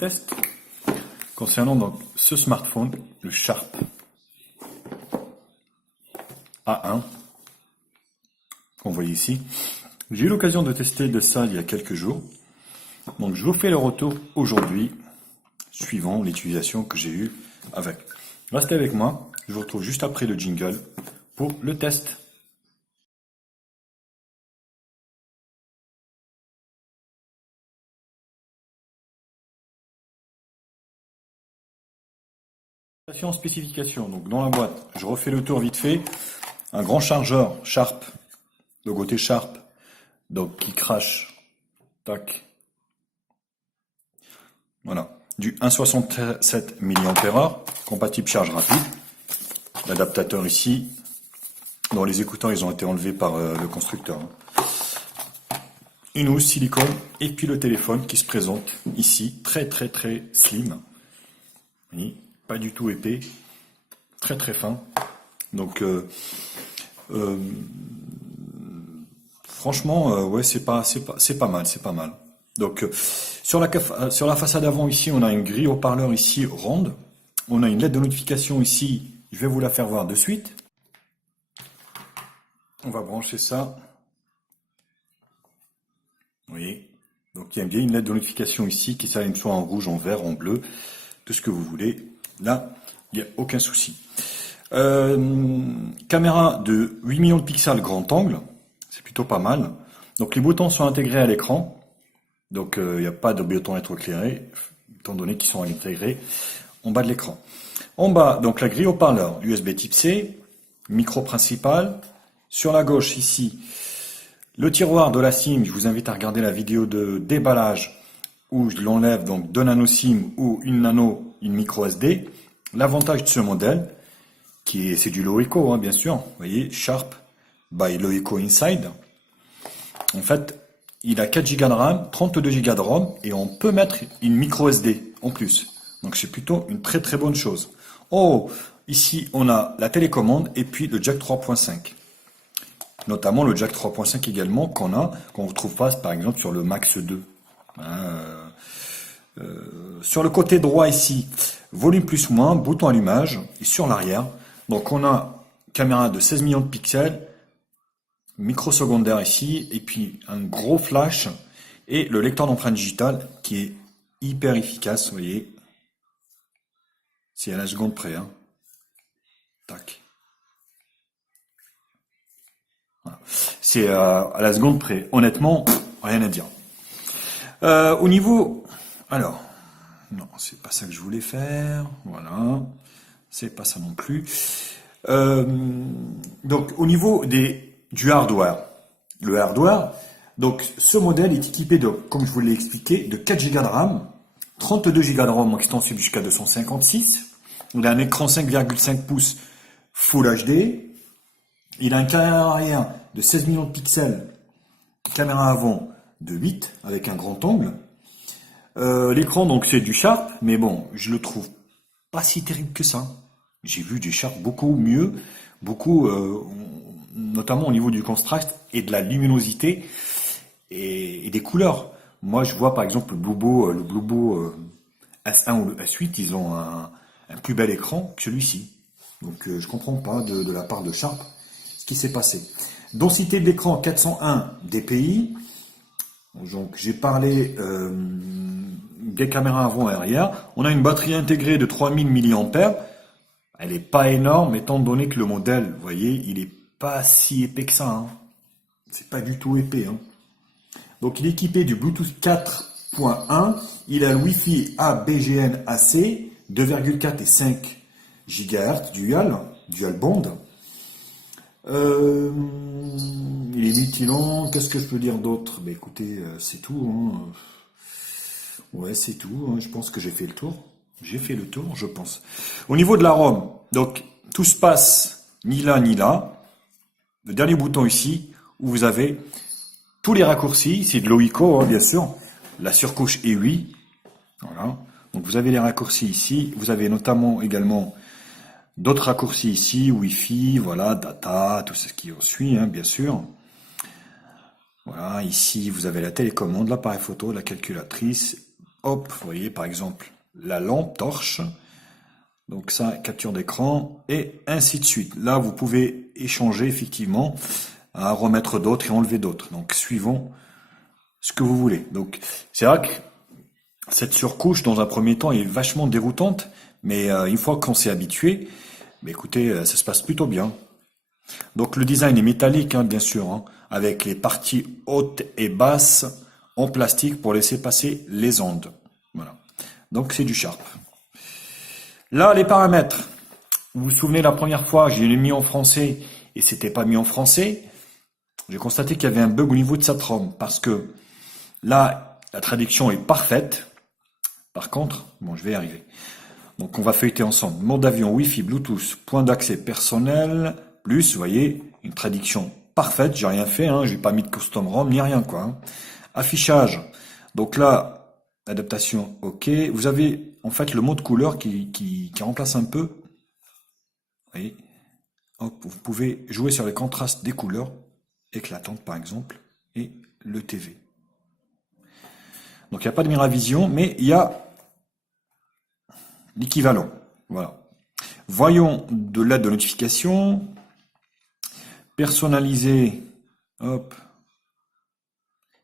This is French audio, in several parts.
test concernant donc ce smartphone, le Sharp A1 qu'on voit ici. J'ai eu l'occasion de tester de ça il y a quelques jours. Donc je vous fais le retour aujourd'hui, suivant l'utilisation que j'ai eue avec. Restez avec moi, je vous retrouve juste après le jingle pour le test. Spécification, donc dans la boîte, je refais le tour vite fait. Un grand chargeur Sharp, de côté Sharp, donc qui crache, tac, voilà, du 1,67 mAh, compatible charge rapide. L'adaptateur ici, dont les écouteurs ils ont été enlevés par le constructeur. Une housse silicone et puis le téléphone qui se présente ici, très slim. Oui, pas du tout épais, très fin. Donc franchement, ouais, c'est pas mal. Donc sur la façade avant ici, on a une grille haut-parleur ici ronde. On a une LED de notification ici. Je vais vous la faire voir de suite. On va brancher ça. Vous voyez. Donc il y a bien une LED de notification ici qui s'allume soit en rouge, en vert, en bleu, tout ce que vous voulez. Là, il n'y a aucun souci. Caméra de 8 millions de pixels grand angle, c'est plutôt pas mal. Donc les boutons sont intégrés à l'écran, donc il n'y a pas de boutons rétroéclairés, étant donné qu'ils sont intégrés en bas de l'écran. En bas, donc la grille haut-parleur USB type C, micro principal. Sur la gauche ici, le tiroir de la SIM. Je vous invite à regarder la vidéo de déballage où je l'enlève, donc 2 nano SIM ou une nano, une micro SD. L'avantage de ce modèle, c'est du Loeco, hein, bien sûr. Vous voyez, Sharp by Loeco Inside. En fait, il a 4 Go de RAM, 32 Go de ROM et on peut mettre une micro SD en plus. Donc c'est plutôt une très bonne chose. Oh, ici on a la télécommande et puis le jack 3.5. Notamment le jack 3.5 également qu'on ne retrouve pas par exemple sur le Max 2. Sur le côté droit ici, volume plus moins, bouton allumage, et sur l'arrière, donc on a caméra de 16 millions de pixels, micro secondaire ici, et puis un gros flash, et le lecteur d'empreinte digitale qui est hyper efficace, vous voyez, c'est à la seconde près, hein. Tac. Voilà. C'est à la seconde près, honnêtement, rien à dire. Au niveau, alors, non, c'est pas ça que je voulais faire, voilà, c'est pas ça non plus. Donc au niveau du hardware, le hardware, donc ce modèle est équipé de, comme je vous l'ai expliqué, de 4 Go de RAM, 32 Go de ROM extensible jusqu'à 256. Il a un écran 5,5 pouces Full HD. Il a un caméra arrière de 16 millions de pixels, caméra avant de 8 avec un grand angle. L'écran donc c'est du Sharp, mais bon, je le trouve pas si terrible que ça. J'ai vu du Sharp beaucoup mieux, notamment au niveau du contraste et de la luminosité et des couleurs. Moi, je vois par exemple le Bluebo S1 ou le S8, ils ont un plus bel écran que celui-ci. Donc, je comprends pas de la part de Sharp ce qui s'est passé. Densité de l'écran 401 dpi. Donc, j'ai parlé des caméras avant et arrière. On a une batterie intégrée de 3000 mAh. Elle n'est pas énorme, étant donné que le modèle, vous voyez, il n'est pas si épais que ça. Hein. C'est pas du tout épais. Hein. Donc, il est équipé du Bluetooth 4.1. Il a le Wi-Fi A-BGN AC, 2,4 et 5 GHz dual band. Il est multilangue. Qu'est-ce que je peux dire d'autre? Ben, écoutez, c'est tout. Hein. Ouais, c'est tout. Hein. Je pense que j'ai fait le tour. J'ai fait le tour, je pense. Au niveau de la ROM, donc tout se passe ni là ni là. Le dernier bouton ici, où vous avez tous les raccourcis, c'est de Loico, hein, bien sûr. La surcouche EUI. Voilà. Donc vous avez les raccourcis ici. Vous avez notamment également d'autres raccourcis ici, Wi-Fi, voilà, data, tout ce qui suit, hein, bien sûr. Voilà, ici vous avez la télécommande, l'appareil photo, la calculatrice, hop, vous voyez par exemple la lampe torche. Donc ça, capture d'écran, et ainsi de suite. Là, vous pouvez échanger effectivement, à remettre d'autres et enlever d'autres. Donc suivant ce que vous voulez. Donc c'est vrai que cette surcouche, dans un premier temps, est vachement déroutante, mais une fois qu'on s'est habitué, mais écoutez, ça se passe plutôt bien. Donc le design est métallique, hein, bien sûr, hein, avec les parties hautes et basses en plastique pour laisser passer les ondes. Voilà. Donc c'est du Sharp. Là, les paramètres. Vous vous souvenez, la première fois, j'ai mis en français et c'était pas mis en français. J'ai constaté qu'il y avait un bug au niveau de cette ROM parce que là, la traduction est parfaite. Par contre, bon, je vais y arriver. Donc, on va feuilleter ensemble. Mode avion, Wi-Fi, Bluetooth, point d'accès personnel, plus, vous voyez, une traduction parfaite. J'ai rien fait, hein, j'ai pas mis de custom ROM ni rien, quoi. Hein. Affichage. Donc là, adaptation, ok. Vous avez en fait le mode couleur qui remplace un peu. Vous voyez. Hop, vous pouvez jouer sur les contrastes des couleurs éclatantes, par exemple, et le TV. Donc il n'y a pas de Miravision, mais il y a l'équivalent. Voilà. Voyons de l'aide de notification. Personnaliser. Hop.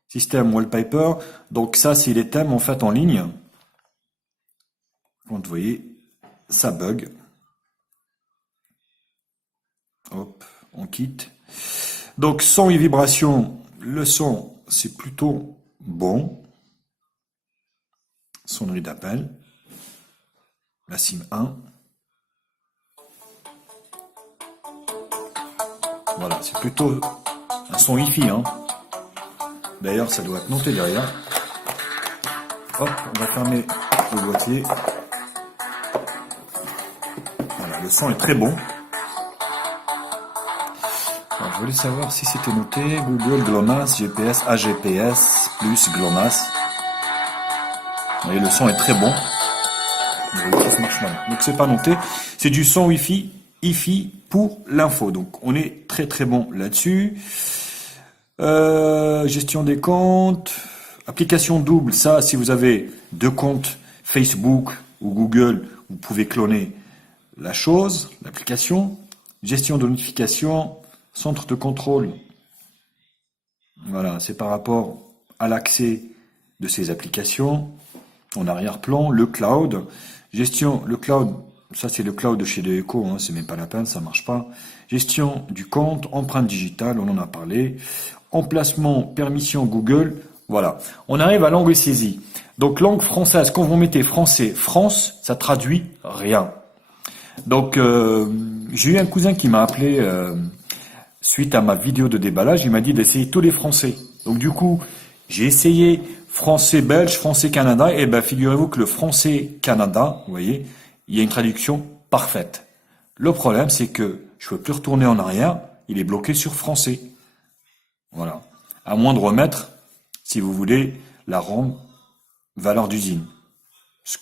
Système wallpaper. Donc ça, c'est les thèmes en fait en ligne. Quand vous voyez, ça bug. Hop, on quitte. Donc son et vibration. Le son, c'est plutôt bon. Sonnerie d'appel. La SIM 1. Voilà, c'est plutôt un son Wi-Fi. Hein. D'ailleurs, ça doit être noté derrière. Hop, on va fermer le boîtier. Voilà, le son est très bon. Alors, je voulais savoir si c'était noté. Google, GLONASS, GPS, AGPS, plus GLONASS. Vous voyez, le son est très bon. Donc c'est pas noté. C'est du son Wi-Fi, Wi-Fi pour l'info. Donc on est très très bon là-dessus. Gestion des comptes. Application double. Ça, si vous avez deux comptes Facebook ou Google, vous pouvez cloner la chose, l'application. Gestion de notification. Centre de contrôle. Voilà, c'est par rapport à l'accès de ces applications. En arrière-plan, le cloud. Gestion, le cloud, ça c'est le cloud de chez Deco, hein, c'est même pas la peine, ça marche pas. Gestion du compte, empreinte digitale, on en a parlé. Emplacement, permission Google, voilà. On arrive à langue saisie. Donc langue française, quand vous mettez français, France, ça traduit rien. Donc j'ai eu un cousin qui m'a appelé suite à ma vidéo de déballage, il m'a dit d'essayer tous les français. Donc du coup, j'ai essayé français belge, français Canada, et ben figurez-vous que le français Canada, vous voyez, il y a une traduction parfaite. Le problème, c'est que je peux plus retourner en arrière, il est bloqué sur français. Voilà. À moins de remettre, si vous voulez, la ROM valeur d'usine. Ce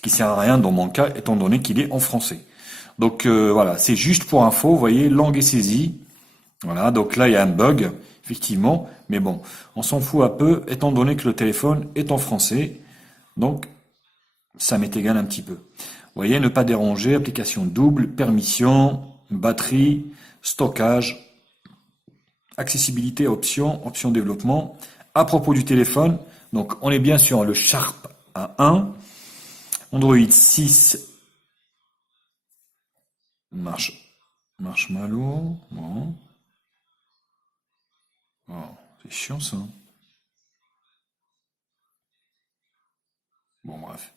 qui sert à rien dans mon cas, étant donné qu'il est en français. Donc voilà, c'est juste pour info, vous voyez, langue est saisie. Voilà, donc là il y a un bug, effectivement, mais bon, on s'en fout un peu, étant donné que le téléphone est en français, donc ça m'est égal un petit peu. Vous voyez, ne pas déranger, application double, permission, batterie, stockage, accessibilité, options, options développement. À propos du téléphone, donc on est bien sur le Sharp A1, Android 6, Marshmallow, bon. Oh, c'est chiant ça. Bon bref.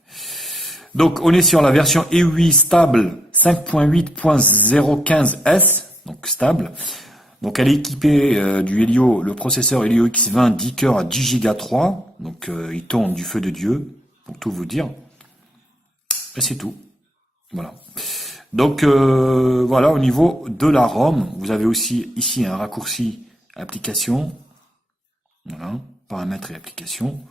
Donc on est sur la version EUI stable 5.8.015S, donc stable. Donc elle est équipée du Helio, le processeur Helio X20 10 cœurs à 10 Go 3. Donc il tourne du feu de Dieu, pour tout vous dire. Et c'est tout. Voilà. Donc voilà, au niveau de la ROM, vous avez aussi ici un raccourci application. Voilà, paramètres et applications.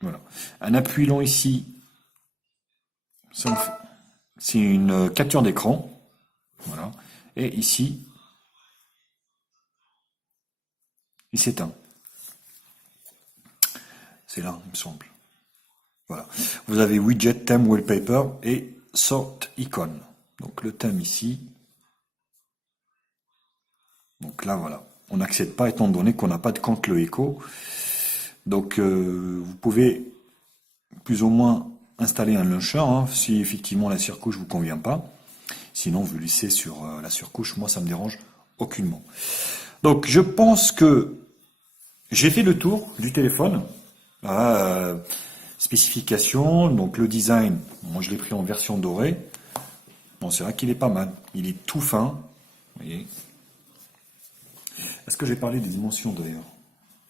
Voilà. Un appui long ici, c'est une capture d'écran. Voilà. Et ici, il s'éteint. C'est là, il me semble. Voilà. Vous avez widget, thème, wallpaper et sort icon. Donc le thème ici. Donc là, voilà. On n'accède pas étant donné qu'on n'a pas de compte le Echo. Donc vous pouvez plus ou moins installer un launcher hein, si effectivement la surcouche vous convient pas. Sinon, vous laissez sur la surcouche. Moi, ça me dérange aucunement. Donc, je pense que j'ai fait le tour du téléphone. Spécification, donc le design, moi je l'ai pris en version dorée. Bon, c'est vrai qu'il est pas mal. Il est tout fin. Vous voyez. Est-ce que j'ai parlé des dimensions d'ailleurs?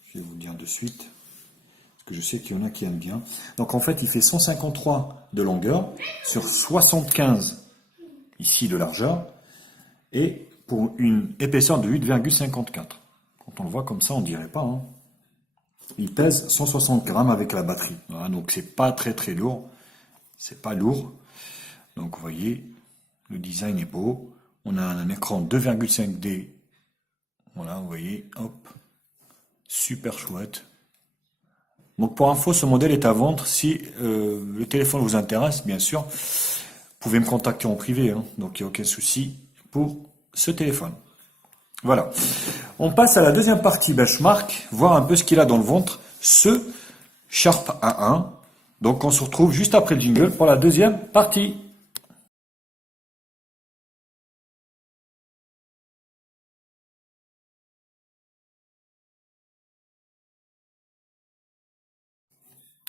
Je vais vous le dire de suite. Parce que je sais qu'il y en a qui aiment bien. Donc en fait, il fait 153 de longueur sur 75 ici de largeur. Et pour une épaisseur de 8,54. Quand on le voit comme ça, on dirait pas. Hein. Il pèse 160 grammes avec la batterie. Voilà, donc c'est pas très très lourd. C'est pas lourd. Donc vous voyez, le design est beau. On a un écran 2,5D. Voilà, vous voyez, hop. Super chouette. Donc pour info, ce modèle est à vendre. Si le téléphone vous intéresse, bien sûr, vous pouvez me contacter en privé. Hein. Donc il n'y a aucun souci pour ce téléphone. Voilà. On passe à la deuxième partie benchmark, voir un peu ce qu'il a dans le ventre, ce Sharp A1. Donc on se retrouve juste après le jingle pour la deuxième partie.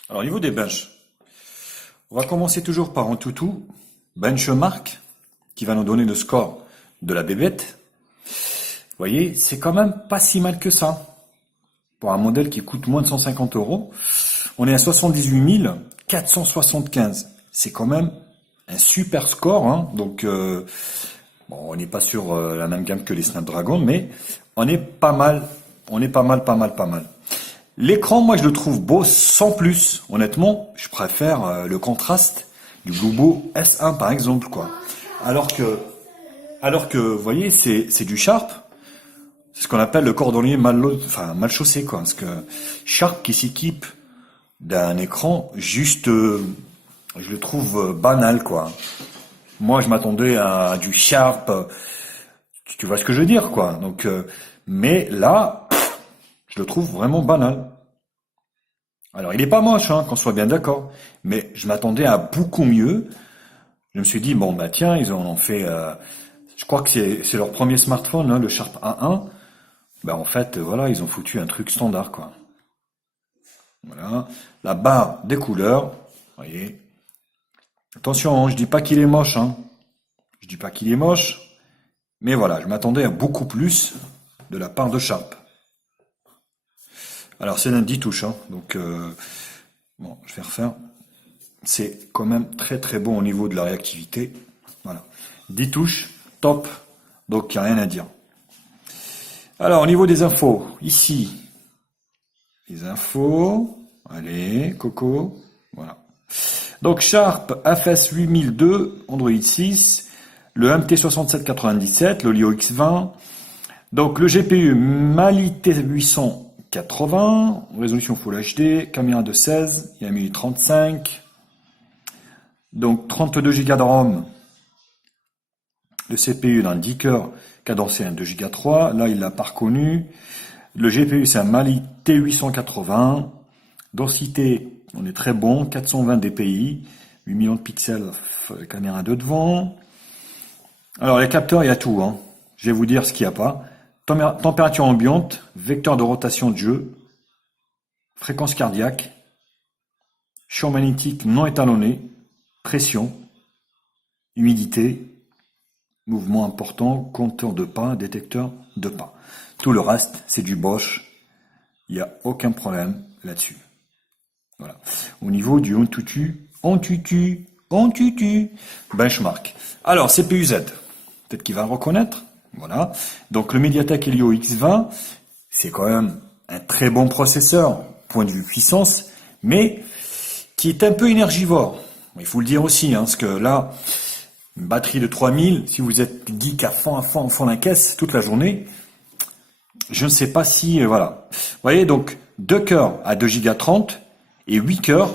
Alors au niveau des benches, on va commencer toujours par un toutou, benchmark, qui va nous donner le score de la bébête. Vous voyez, c'est quand même pas si mal que ça. Pour un modèle qui coûte moins de 150 €, on est à 78 475. C'est quand même un super score. Hein. Donc, bon, on n'est pas sur la même gamme que les Snapdragon, mais on est pas mal. On est pas mal. L'écran, moi, je le trouve beau sans plus. Honnêtement, je préfère le contraste du Bluebo S1, par exemple, quoi. Alors que, vous voyez, c'est du Sharp. C'est ce qu'on appelle le cordonnier mal chaussé, quoi. Parce que Sharp qui s'équipe d'un écran juste, je le trouve banal, quoi. Moi, je m'attendais à du Sharp, tu vois ce que je veux dire, quoi. Donc, mais là, je le trouve vraiment banal. Alors, il est pas moche, hein, qu'on soit bien d'accord. Mais je m'attendais à beaucoup mieux. Je me suis dit, bon, bah tiens, ils en ont fait... je crois que c'est leur premier smartphone, hein, le Sharp A1. Ben en fait, voilà, ils ont foutu un truc standard, quoi. Voilà. La barre des couleurs, vous voyez. Attention, hein, je dis pas qu'il est moche, hein. Je dis pas qu'il est moche. Mais voilà, je m'attendais à beaucoup plus de la part de Sharp. Alors, c'est un 10 touches, hein. Donc, bon, je vais refaire. C'est quand même très très bon au niveau de la réactivité. Voilà. 10 touches, top. Donc, il n'y a rien à dire. Alors, au niveau des infos, ici, les infos, allez, Coco, voilà. Donc, Sharp FS 8002, Android 6, le MT6797, l'Olio X20, donc le GPU Mali T880, résolution Full HD, caméra de 16, il y a 1035, donc 32 Go de ROM, le CPU dans le 10 cœurs, cadencé un 2 Go 3, là il l'a pas reconnu. Le GPU c'est un Mali T880, densité on est très bon, 420 dpi, 8 millions de pixels, caméra de devant. Alors les capteurs il y a tout, hein. Je vais vous dire ce qu'il n'y a pas. Température ambiante, vecteur de rotation de jeu, fréquence cardiaque, champ magnétique non étalonné, pression, humidité, mouvement important, compteur de pas, détecteur de pas. Tout le reste, c'est du Bosch. Il n'y a aucun problème là-dessus. Voilà. Au niveau du Antutu, benchmark. Alors, CPU Z. Peut-être qu'il va le reconnaître. Voilà. Donc, le MediaTek Helio X20, c'est quand même un très bon processeur, point de vue puissance, mais qui est un peu énergivore. Il faut le dire aussi, hein, parce que là, une batterie de 3000, si vous êtes geek à fond la caisse toute la journée, je ne sais pas si, voilà. Vous voyez, donc, 2 cœurs à 2 Go 30, et 8 cœurs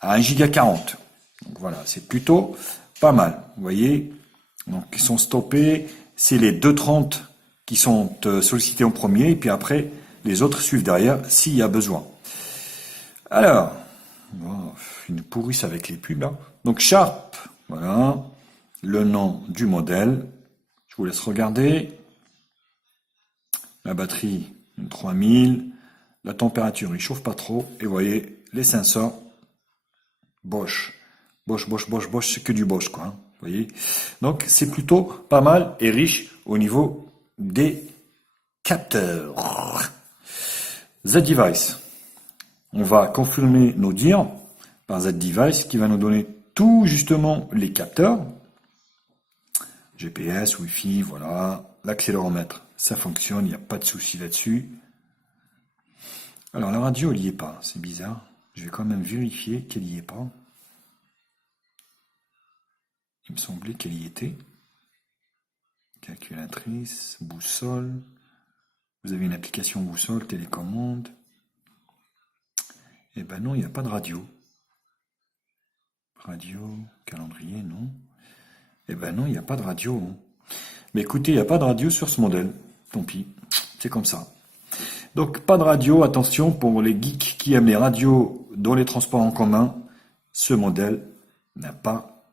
à 1,40 Go. Donc voilà, c'est plutôt pas mal. Vous voyez, donc ils sont stoppés. C'est les 2,30 qui sont sollicités en premier, et puis après, les autres suivent derrière s'il y a besoin. Alors, une pourrisse avec les pubs là. Donc Sharp, voilà, le nom du modèle. Je vous laisse regarder. La batterie, une 3000. La température, il chauffe pas trop. Et vous voyez, les sensors, Bosch. Bosch, c'est que du Bosch, quoi. Vous voyez. Donc, c'est plutôt pas mal et riche au niveau des capteurs. Z-Device. On va confirmer nos dires par Z-Device qui va nous donner tout justement les capteurs. GPS, Wi-Fi, voilà. L'accéléromètre, ça fonctionne, il n'y a pas de souci là-dessus. Alors, la radio, elle n'y est pas, c'est bizarre. Je vais quand même vérifier qu'elle n'y est pas. Il me semblait qu'elle y était. Calculatrice, boussole. Vous avez une application boussole, télécommande. Eh ben non, il n'y a pas de radio. Radio, calendrier, non. Eh ben non, il n'y a pas de radio. Hein. Mais écoutez, il n'y a pas de radio sur ce modèle. Tant pis, c'est comme ça. Donc, pas de radio, attention, pour les geeks qui aiment les radios dans les transports en commun, ce modèle n'a pas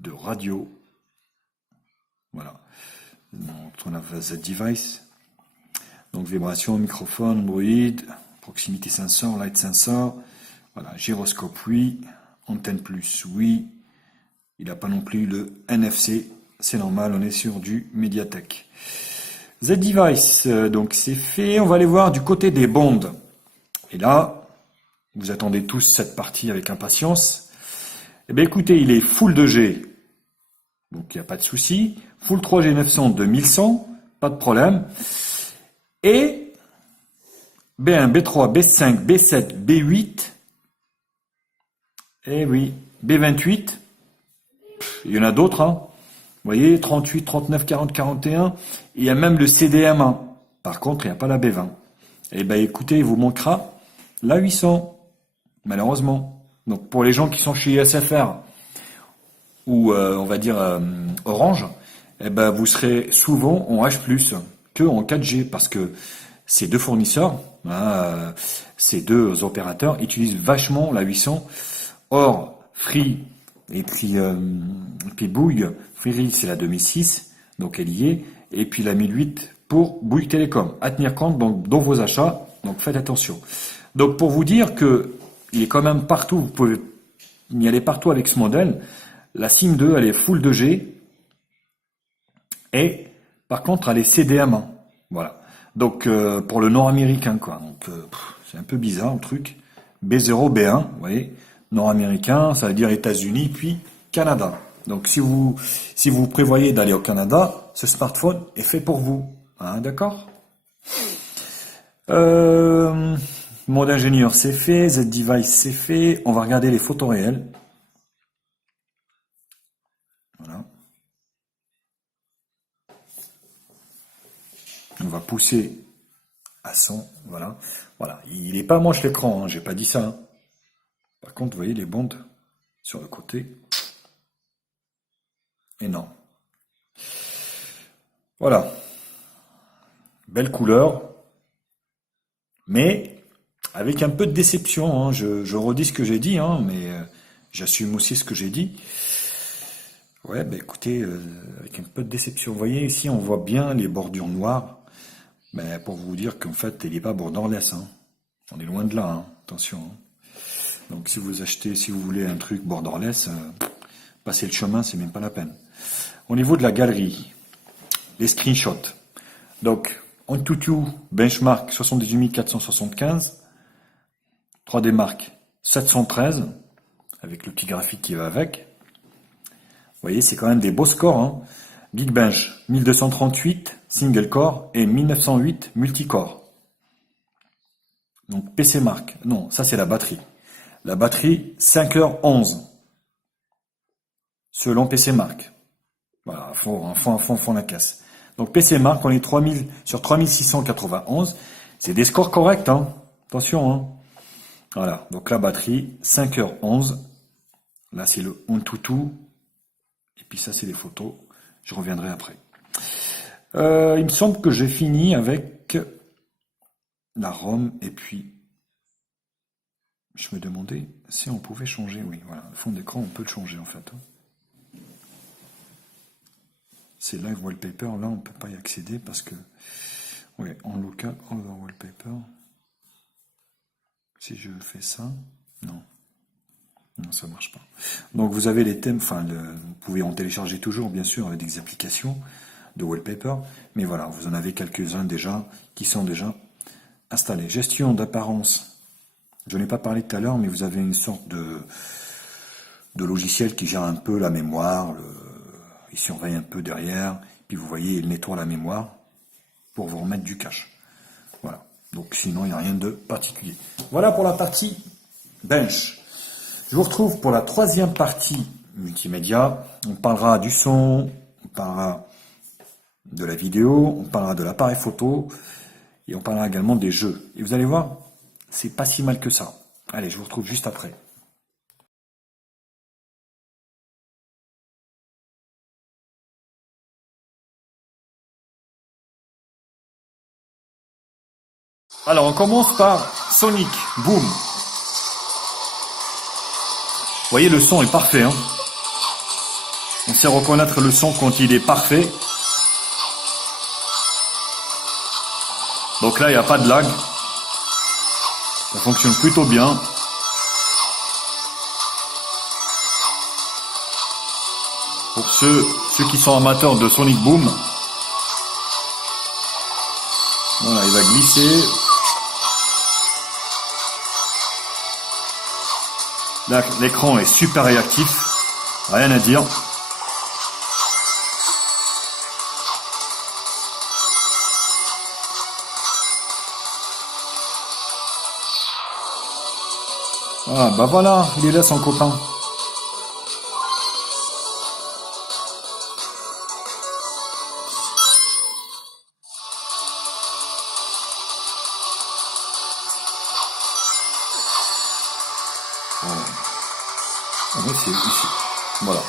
de radio. Voilà. Donc, on a Z-Device. Donc, vibration, microphone, Android, proximité sensor, light sensor. Voilà, gyroscope, oui. Antenne plus, oui. Il n'a pas non plus le NFC. C'est normal, on est sur du Mediatek. Z-Device, donc c'est fait. On va aller voir du côté des bandes. Et là, vous attendez tous cette partie avec impatience. Eh bien écoutez, il est full 2G, donc il n'y a pas de souci. Full 3G 900 2100, pas de problème. Et B1, B3, B5, B7, B8. Eh oui, B28. Il y en a d'autres, hein. Vous voyez, 38, 39, 40, 41. Il y a même le CDM1. Par contre, il n'y a pas la B20. Eh bien, écoutez, il vous manquera la 800. Malheureusement. Donc, pour les gens qui sont chez SFR ou, on va dire, Orange, eh ben, vous serez souvent en H+, que en 4G. Parce que ces deux fournisseurs, hein, ces deux opérateurs utilisent vachement la 800. Or, Free et puis Bouygues, Free c'est la 2006, donc elle y est, et puis la 1008 pour Bouygues Télécom. À tenir compte donc dans vos achats, donc faites attention. Donc pour vous dire que il est quand même partout, vous pouvez y aller partout avec ce modèle. La SIM2, elle est full 2G, et par contre elle est CDM1. Voilà. Donc pour le nord-américain, quoi. Donc c'est un peu bizarre le truc. B0, B1, vous voyez. Nord-américain, ça veut dire États-Unis, puis Canada. Donc si vous prévoyez d'aller au Canada, ce smartphone est fait pour vous. Hein, d'accord? Mode ingénieur, c'est fait. Z-Device, c'est fait. On va regarder les photos réelles. Voilà. On va pousser à 100. Voilà. Voilà. Il n'est pas moche l'écran, hein, j'ai pas dit ça. Hein. Par contre, vous voyez les bandes sur le côté. Énorme. Voilà. Belle couleur. Mais avec un peu de déception. Hein. Je redis ce que j'ai dit, hein, mais j'assume aussi ce que j'ai dit. Ouais, bah écoutez, avec un peu de déception. Vous voyez, ici, on voit bien les bordures noires. Mais pour vous dire qu'en fait, il n'est pas borderless. Hein. On est loin de là. Hein. Attention. Hein. Donc si vous voulez un truc borderless, passer le chemin, c'est même pas la peine. Au niveau de la galerie, les screenshots. Donc, AnTuTu benchmark 78 475, 3D Mark 713, avec le petit graphique qui va avec. Vous voyez, c'est quand même des beaux scores. Hein. Geekbench 1238, single core, et 1908, multicore. Donc PC Mark, non, ça c'est la batterie. La batterie, 5h11. Selon PC Mark. Voilà, fond la casse. Donc PC Mark, on est sur 3691. C'est des scores corrects, hein. Attention, hein. Voilà, donc la batterie, 5h11. Là, c'est le Antutu. Et puis ça, c'est les photos. Je reviendrai après. Il me semble que j'ai fini avec la ROM. Et puis, je me demandais si on pouvait changer. Oui, voilà, le fond d'écran, on peut le changer en fait. C'est Live Wallpaper. Là, on ne peut pas y accéder parce que... Oui, en local, Other Wallpaper. Si je fais ça, non. Non, ça marche pas. Donc vous avez les thèmes, enfin, vous pouvez en télécharger toujours, bien sûr, avec des applications de wallpaper. Mais voilà, vous en avez quelques-uns déjà qui sont déjà installés. Gestion d'apparence. Je n'ai pas parlé tout à l'heure, mais vous avez une sorte de logiciel qui gère un peu la mémoire. Il surveille un peu derrière. Puis vous voyez, il nettoie la mémoire pour vous remettre du cache. Voilà. Donc sinon, il n'y a rien de particulier. Voilà pour la partie bench. Je vous retrouve pour la troisième partie multimédia. On parlera du son, on parlera de la vidéo, on parlera de l'appareil photo et on parlera également des jeux. Et vous allez voir, c'est pas si mal que ça. Allez, je vous retrouve juste après. Alors, on commence par Sonic Boom. Vous voyez, le son est parfait. Hein, on sait reconnaître le son quand il est parfait. Donc là, il n'y a pas de lag. Ça fonctionne plutôt bien. Pour ceux qui sont amateurs de Sonic Boom, voilà, il va glisser. Là, l'écran est super réactif. Rien à dire. Ah, bah voilà, il est là son copain. Ah ouais, c'est ici. Voilà.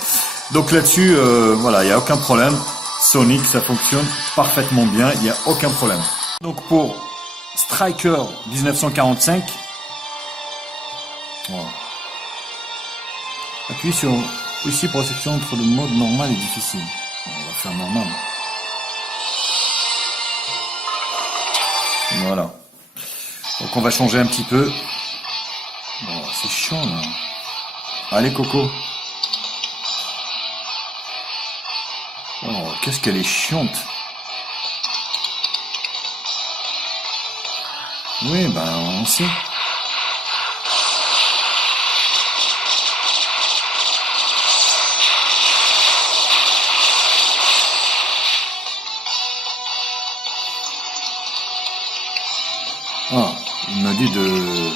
Donc là-dessus, voilà, il n'y a aucun problème. Sonic, ça fonctionne parfaitement bien, il n'y a aucun problème. Donc pour Striker 1945, voilà. Appuyez sur ici pour la section entre le mode normal et difficile. On va faire normal. Voilà. Donc on va changer un petit peu. Bon, c'est chiant là. Allez Coco. Oh, qu'est-ce qu'elle est chiante. Oui, ben on sait. Ah, il m'a dit de...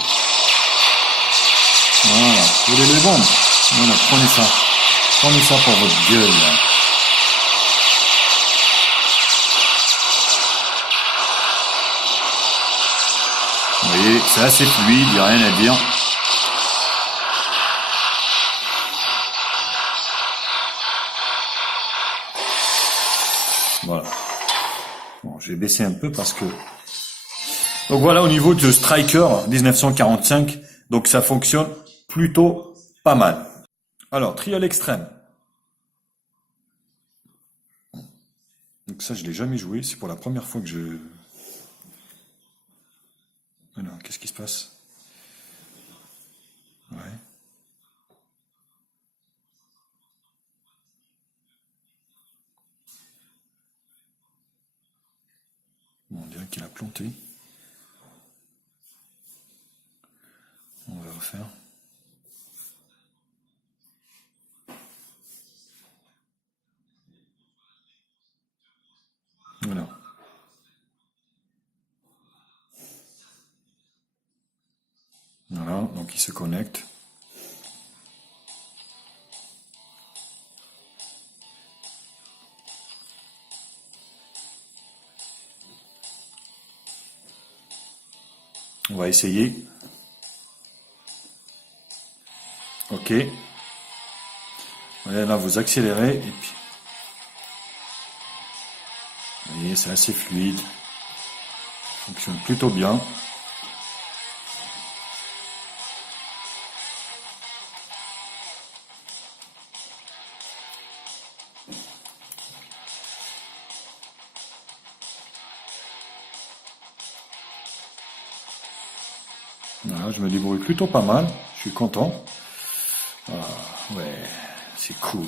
Voilà, vous voulez les bombes? Voilà, prenez ça. Prenez ça pour votre gueule, là. Vous voyez, c'est assez fluide, il n'y a rien à dire. Voilà. Bon, je vais baisser un peu parce que... Donc voilà au niveau de Striker 1945, donc ça fonctionne plutôt pas mal. Alors, trial extrême. Donc ça, je l'ai jamais joué, c'est pour la première fois que je... Alors, qu'est-ce qui se passe? Ouais. Bon, on dirait qu'il a planté. On va refaire. Voilà. Voilà, donc il se connecte. On va essayer. OK. Voilà, là, vous accélérez et puis... Vous voyez, c'est assez fluide. Ça fonctionne plutôt bien. Voilà, je me débrouille plutôt pas mal. Je suis content. Ah, ouais, c'est cool.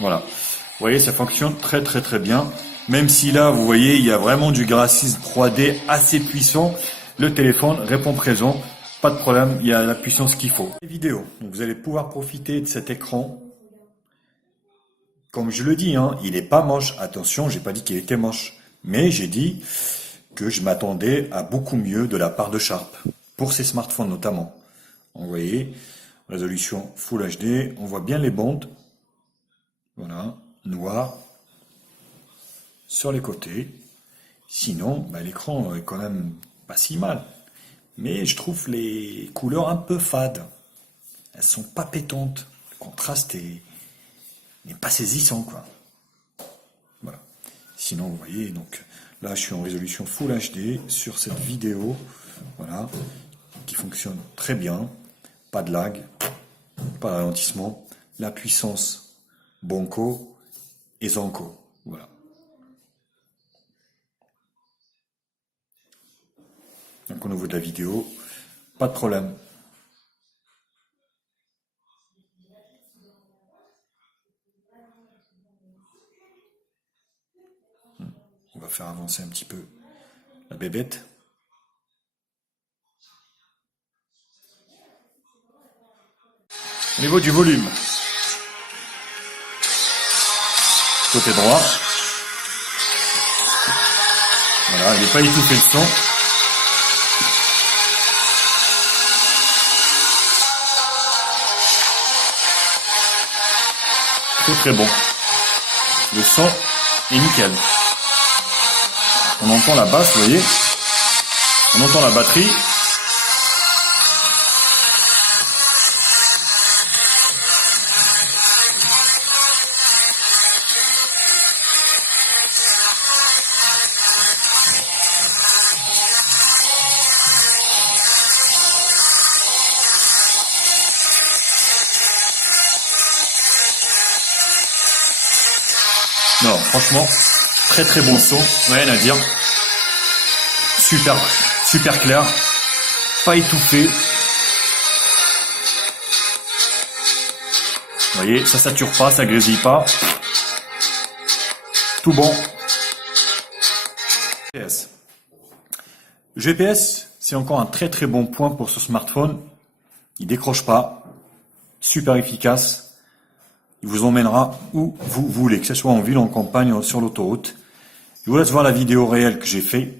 Voilà. Vous voyez, ça fonctionne très très très bien. Même si là, vous voyez, il y a vraiment du graphisme 3D assez puissant. Le téléphone répond présent. Pas de problème, il y a la puissance qu'il faut. Vidéo. Donc, vous allez pouvoir profiter de cet écran. Comme je le dis, hein, il n'est pas moche. Attention, j'ai pas dit qu'il était moche. Mais j'ai dit que je m'attendais à beaucoup mieux de la part de Sharp. Pour ces smartphones notamment. Vous voyez, résolution Full HD. On voit bien les bandes. Voilà, noir sur les côtés. Sinon, bah, l'écran est quand même pas si mal. Mais je trouve les couleurs un peu fades. Elles sont pas pétantes. Le contraste n'est pas saisissant, quoi. Voilà. Sinon, vous voyez, donc là, je suis en résolution Full HD sur cette vidéo. Voilà, qui fonctionne très bien. Pas de lag, pas de ralentissement. La puissance Bonko et Zenko. Voilà. Donc au niveau de la vidéo, pas de problème. On va faire avancer un petit peu la bébête. Au niveau du volume, côté droit, voilà, il n'est pas étouffé le son. Très très bon. Le son est nickel. On entend la basse, vous voyez. On entend la batterie. Non, franchement, très très bon son, rien à dire. Super, super clair, pas étouffé. Vous voyez, ça sature pas, ça grésille pas. Tout bon. GPS. Le GPS, c'est encore un très très bon point pour ce smartphone. Il décroche pas, super efficace. Il vous emmènera où vous voulez, que ce soit en ville, en campagne, ou sur l'autoroute. Je vous laisse voir la vidéo réelle que j'ai fait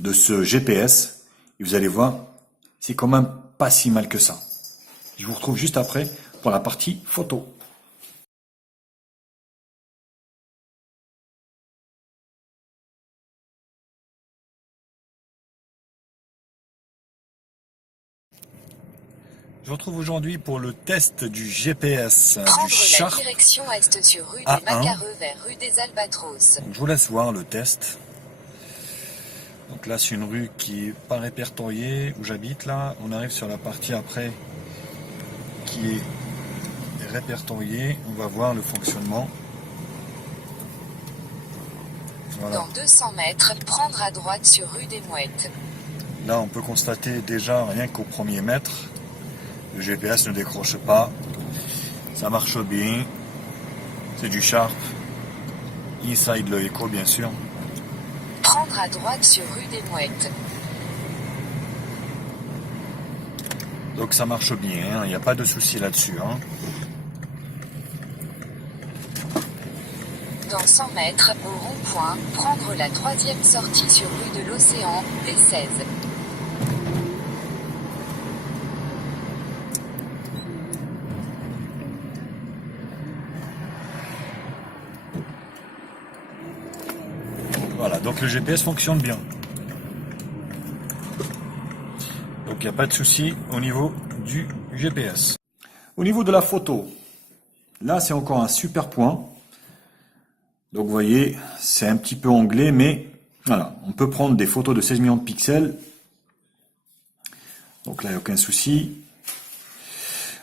de ce GPS. Et vous allez voir, c'est quand même pas si mal que ça. Je vous retrouve juste après pour la partie photo. Je vous retrouve aujourd'hui pour le test du GPS Prendre du Sharp la direction est sur rue des A1. Macareux vers rue des Albatros. Donc, je vous laisse voir le test. Donc là, c'est une rue qui n'est pas répertoriée où j'habite. Là, on arrive sur la partie après qui est répertoriée. On va voir le fonctionnement. Voilà. Dans 200 mètres, prendre à droite sur rue des Mouettes. Là, on peut constater déjà, rien qu'au premier mètre, le GPS ne décroche pas. Ça marche bien. C'est du Sharp. Inside le Echo, bien sûr. Prendre à droite sur rue des Mouettes. Donc ça marche bien, il n'y a pas de souci là-dessus. Hein. Dans 100 mètres, au rond-point, prendre la 3e sortie sur rue de l'Océan, D16. Voilà, donc le GPS fonctionne bien. Donc il n'y a pas de souci au niveau du GPS. Au niveau de la photo, là c'est encore un super point. Donc vous voyez, c'est un petit peu anglais, mais voilà, on peut prendre des photos de 16 millions de pixels. Donc là, il n'y a aucun souci.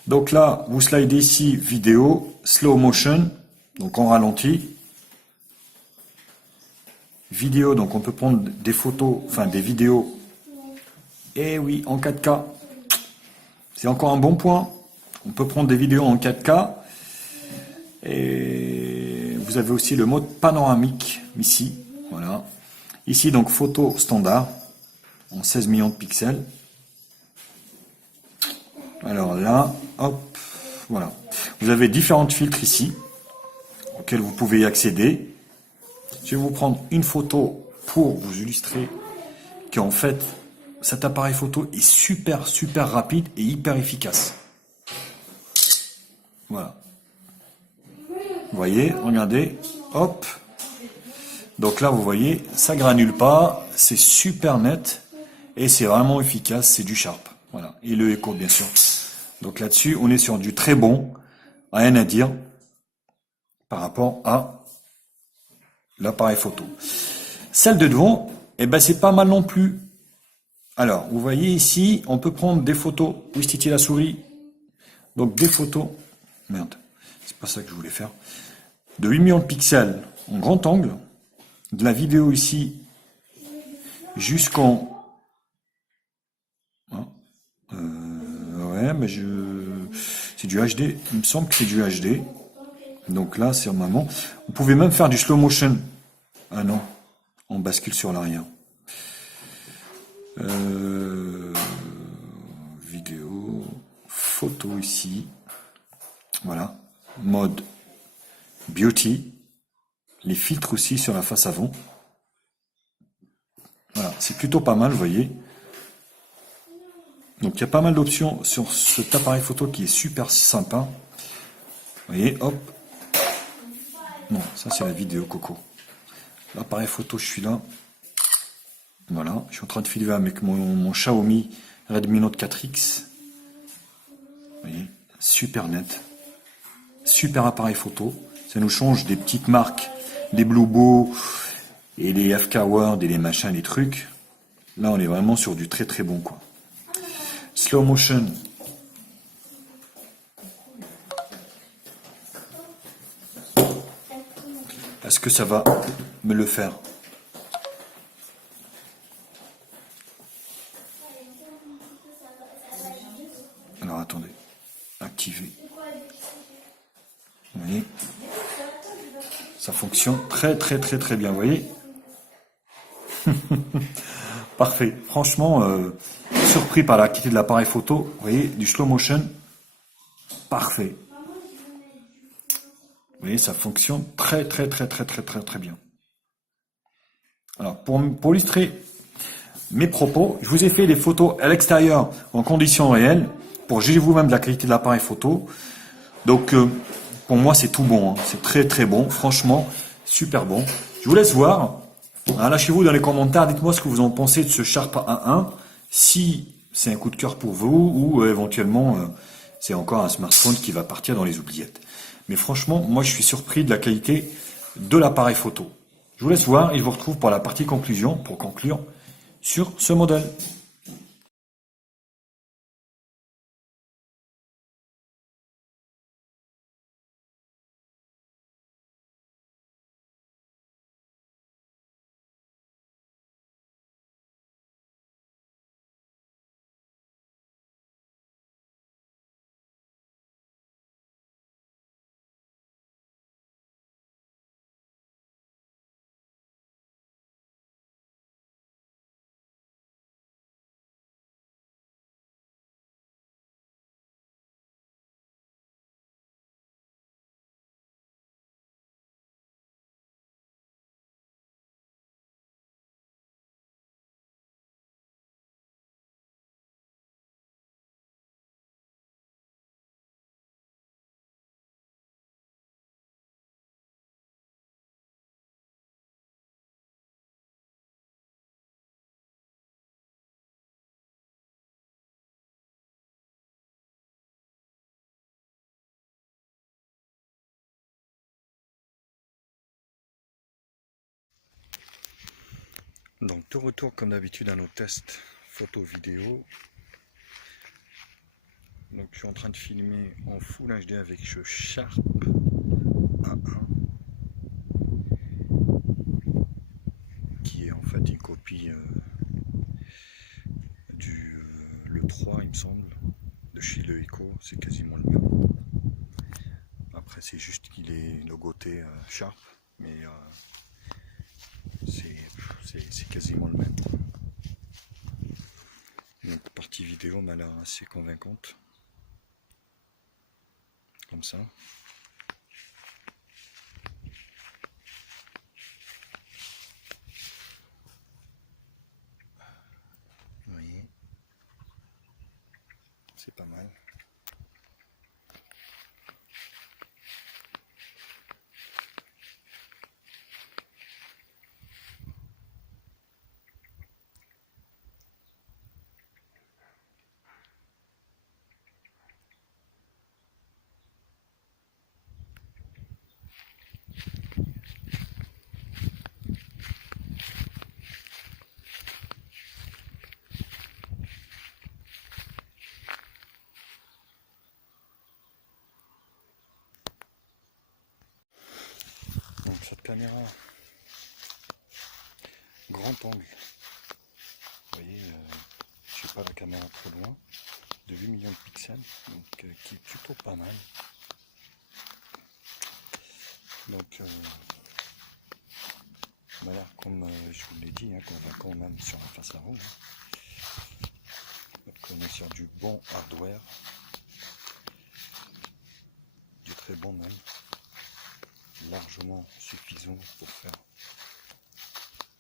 Donc là, vous slidez ici, vidéo, slow motion, donc en ralenti. Vidéo, donc on peut prendre des photos, enfin des vidéos. Et oui, en 4K. C'est encore un bon point. On peut prendre des vidéos en 4K. Et vous avez aussi le mode panoramique ici. Voilà. Ici, donc photo standard en 16 millions de pixels. Alors là, hop, voilà. Vous avez différents filtres ici auxquels vous pouvez y accéder. Je vais vous prendre une photo pour vous illustrer qu'en fait, cet appareil photo est super rapide et hyper efficace. Voilà. Vous voyez, regardez, hop. Donc là, vous voyez, ça granule pas, c'est super net et c'est vraiment efficace, c'est du Sharp. Voilà. Et le écho, bien sûr. Donc là-dessus, on est sur du très bon, rien à dire par rapport à l'appareil photo. Celle de devant, eh ben c'est pas mal non plus. Alors, vous voyez ici, on peut prendre des photos. Où est la souris? Donc des photos. Merde, c'est pas ça que je voulais faire. De 8 millions de pixels en grand angle. De la vidéo ici jusqu'en. Hein, ouais, mais c'est du HD. Il me semble que c'est du HD. Donc là, c'est normalement. Vous pouvez même faire du slow motion. Ah non, on bascule sur l'arrière. Vidéo, photo ici. Voilà. Mode beauty. Les filtres aussi sur la face avant. Voilà, c'est plutôt pas mal, vous voyez. Donc il y a pas mal d'options sur cet appareil photo qui est super sympa. Vous voyez, hop. Non, ça c'est la vidéo Coco. L'appareil photo, je suis là. Voilà, je suis en train de filmer avec mon Xiaomi Redmi Note 4X. Vous voyez, super net. Super appareil photo. Ça nous change des petites marques, des Bluebo et les FK World et les machins, les trucs. Là, on est vraiment sur du très très bon, quoi. Slow motion. Est-ce que ça va me le faire? Alors attendez. Activer. Vous voyez? Ça fonctionne très bien, vous voyez? Parfait. Franchement, surpris par la qualité de l'appareil photo. Vous voyez, du slow motion. Parfait. Vous voyez, ça fonctionne très bien. Alors, pour illustrer mes propos, je vous ai fait des photos à l'extérieur en conditions réelles pour juger vous-même de la qualité de l'appareil photo. Donc, pour moi, c'est tout bon. Hein. C'est très bon. Franchement, super bon. Je vous laisse voir. Hein, lâchez-vous dans les commentaires. Dites-moi ce que vous en pensez de ce Sharp 1.1. Si c'est un coup de cœur pour vous ou éventuellement c'est encore un smartphone qui va partir dans les oubliettes. Mais franchement, moi, je suis surpris de la qualité de l'appareil photo. Je vous laisse voir et je vous retrouve pour la partie conclusion, pour conclure sur ce modèle. Donc de retour comme d'habitude à nos tests photo-vidéo. Donc je suis en train de filmer en Full HD avec ce Sharp 1.1 qui est en fait une copie du le 3 il me semble, de chez le Echo, c'est quasiment le même. Après c'est juste qu'il est logoté Sharp, mais c'est quasiment le même. Donc partie vidéo m'a l'air assez convaincante. Comme ça. Vous voyez, c'est pas mal. Donc cette caméra grand angle, vous voyez, je sais pas la caméra trop loin, de 8 millions de pixels, donc qui est plutôt pas mal. Donc on a l'air, comme je vous l'ai dit, convaincant même sur la face avant. Donc on est sur du bon hardware, du très bon même, largement suffisant pour faire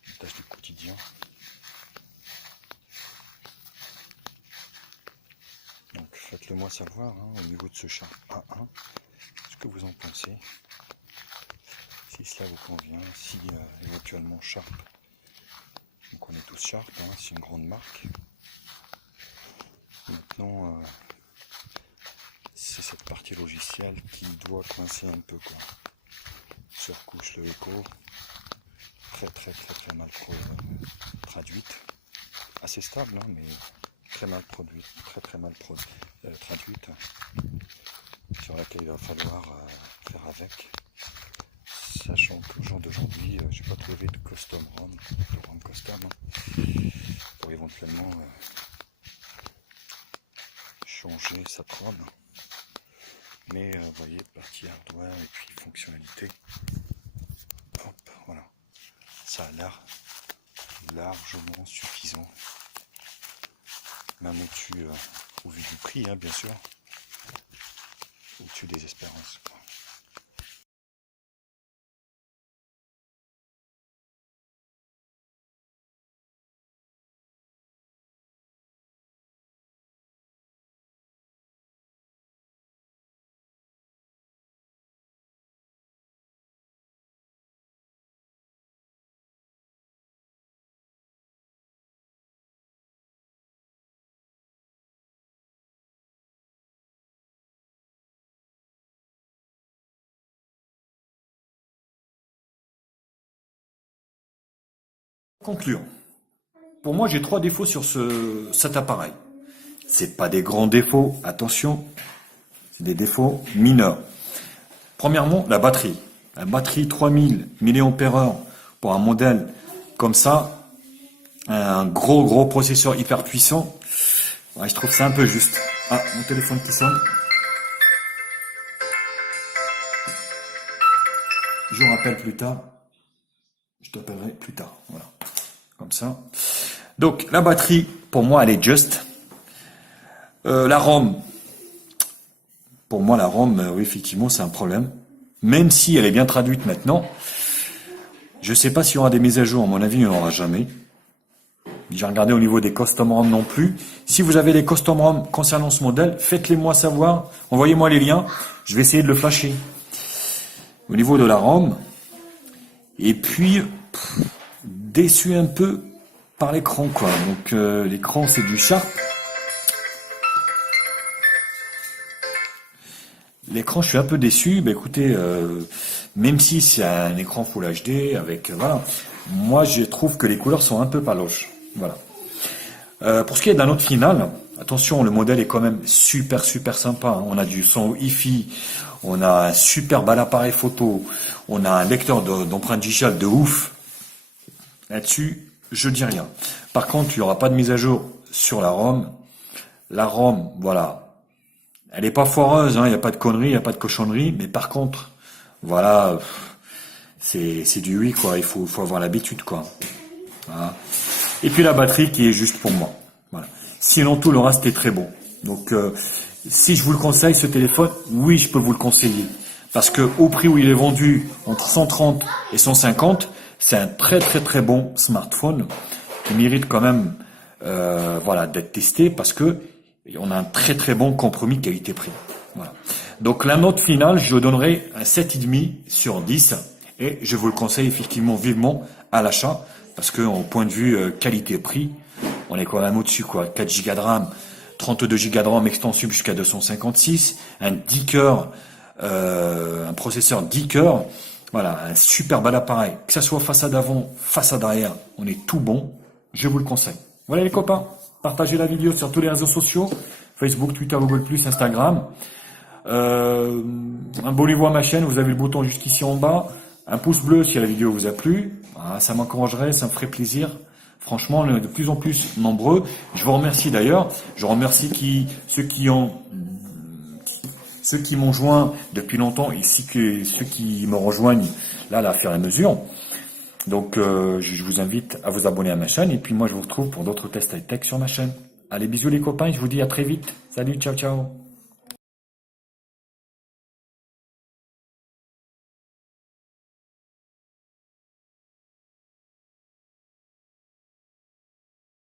une tâche du quotidien. Donc faites-le moi savoir au niveau de ce Sharp A1, ce que vous en pensez, si cela vous convient, si éventuellement Sharp, donc on est tous Sharp, c'est une grande marque. Maintenant c'est cette partie logicielle qui doit coincer un peu quoi. Surcouche le Echo, très mal traduite, assez stable mais très mal produite, très mal traduite, sur laquelle il va falloir faire avec, sachant qu'au jour d'aujourd'hui j'ai pas trouvé de custom ROM, de ROM custom pour éventuellement changer sa ROM. Mais vous voyez, partie hardware et puis fonctionnalité, hop, voilà, ça a l'air largement suffisant, même au-dessus, au vu du prix, bien sûr, au-dessus des espérances. Conclure. Pour moi, j'ai 3 défauts sur cet appareil. C'est pas des grands défauts, attention, c'est des défauts mineurs. Premièrement, la batterie. La batterie 3000 mAh pour un modèle comme ça, un gros processeur hyper puissant, ouais, je trouve ça un peu juste. Ah, mon téléphone qui sonne. Je vous rappelle plus tard. Je t'appellerai plus tard. Voilà. Comme ça. Donc, la batterie, pour moi, elle est juste. La ROM. Pour moi, la ROM, oui, effectivement, c'est un problème. Même si elle est bien traduite maintenant. Je ne sais pas s'il y aura des mises à jour. À mon avis, il n'y en aura jamais. J'ai regardé au niveau des custom ROM non plus. Si vous avez des custom ROM concernant ce modèle, faites-les moi savoir. Envoyez-moi les liens. Je vais essayer de le flasher. Au niveau de la ROM. Et puis, déçu un peu par l'écran, quoi. Donc, l'écran, c'est du Sharp. L'écran, je suis un peu déçu. Bah, écoutez, même si c'est un écran Full HD, avec, voilà, Moi, je trouve que les couleurs sont un peu paloches. Voilà. Pour ce qui est de la note finale, attention, le modèle est quand même super sympa, hein. On a du son Wi-Fi, on a un super bel appareil photo, on a un lecteur d'empreintes digitales de ouf. Là-dessus, je dis rien. Par contre, il n'y aura pas de mise à jour sur la ROM. La ROM, voilà, elle est pas foireuse, hein, il n'y a pas de conneries, il n'y a pas de cochonneries, mais par contre, voilà, c'est du oui, quoi, il faut avoir l'habitude, quoi. Voilà. Et puis la batterie qui est juste pour moi. Voilà. Sinon, tout le reste est très bon. Donc, si je vous le conseille, ce téléphone, oui, je peux vous le conseiller. Parce que au prix où il est vendu, entre 130 et 150, c'est un très bon smartphone qui mérite quand même, voilà, d'être testé parce que on a un très bon compromis qualité-prix. Voilà. Donc la note finale, je donnerai un 7,5 sur 10 et je vous le conseille effectivement vivement à l'achat parce que au point de vue qualité-prix, on est quand même au-dessus, quoi. 4 Go de RAM, 32 Go de RAM extensible jusqu'à 256, un 10 cœurs, un processeur 10 cœurs, voilà, un super bel appareil, que ça soit façade avant, façade arrière, on est tout bon, je vous le conseille. Voilà les copains, partagez la vidéo sur tous les réseaux sociaux, Facebook, Twitter, Google+, Instagram. Abonnez-vous à ma chaîne, vous avez le bouton jusqu'ici en bas, un pouce bleu si la vidéo vous a plu, voilà, ça m'encouragerait, ça me ferait plaisir. Franchement, on est de plus en plus nombreux. Je vous remercie d'ailleurs. Je remercie ceux qui m'ont joint depuis longtemps, ainsi que ceux qui me rejoignent là, à faire la mesure. Donc, je vous invite à vous abonner à ma chaîne. Et puis moi, je vous retrouve pour d'autres tests high-tech sur ma chaîne. Allez, bisous les copains. Je vous dis à très vite. Salut, ciao.